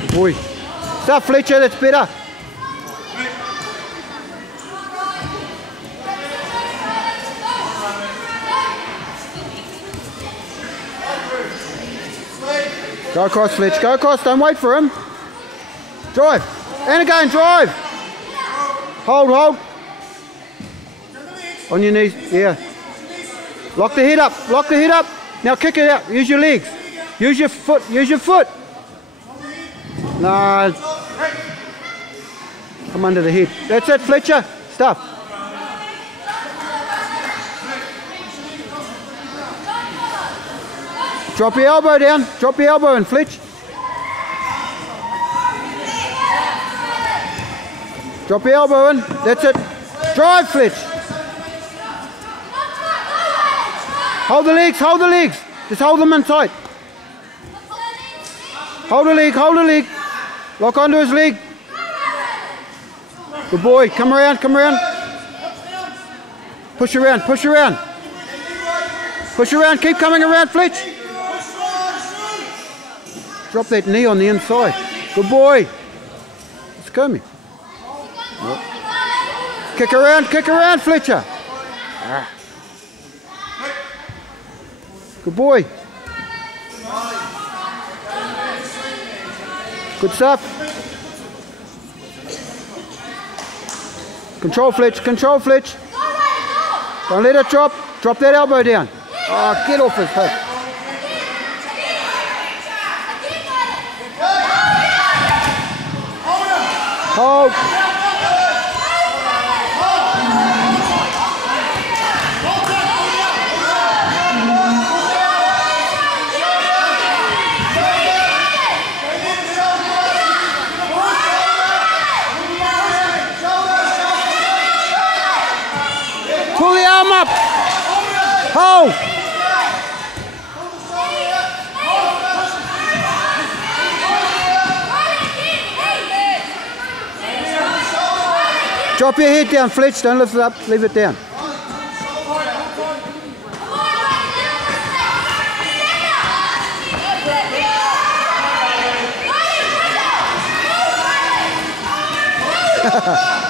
Good boy. Stop, Fletcher, that's better. Go across, Fletch. Go across. Don't wait for him. Drive. And again, drive. Hold, hold. On your knees. Yeah. Lock the head up. Lock the head up. Now kick it out. Use your legs. Use your foot. Use your foot. No. Come under the head. That's it, Fletcher. Stuff. Drop your elbow down. Drop your elbow in, Fletch. Drop your elbow in. That's it. Drive, Fletch. Hold the legs. Hold the legs. Just hold them in tight. Hold the leg. Hold the leg. Lock onto his leg. Good boy. Come around. Come around. Push around. Push around. Push around. Keep coming around, Fletch. Drop that knee on the inside. Good boy. It's coming. Nope. Kick around, Fletcher. Ah. Good boy. Good stuff. Control, Fletch. Control, Fletch. Don't let it drop. Drop that elbow down. Oh, get off his hip. Hold. Pull the arm up. Hold. Drop your head down, Fletch. Don't lift it up. Leave it down. Ha ha.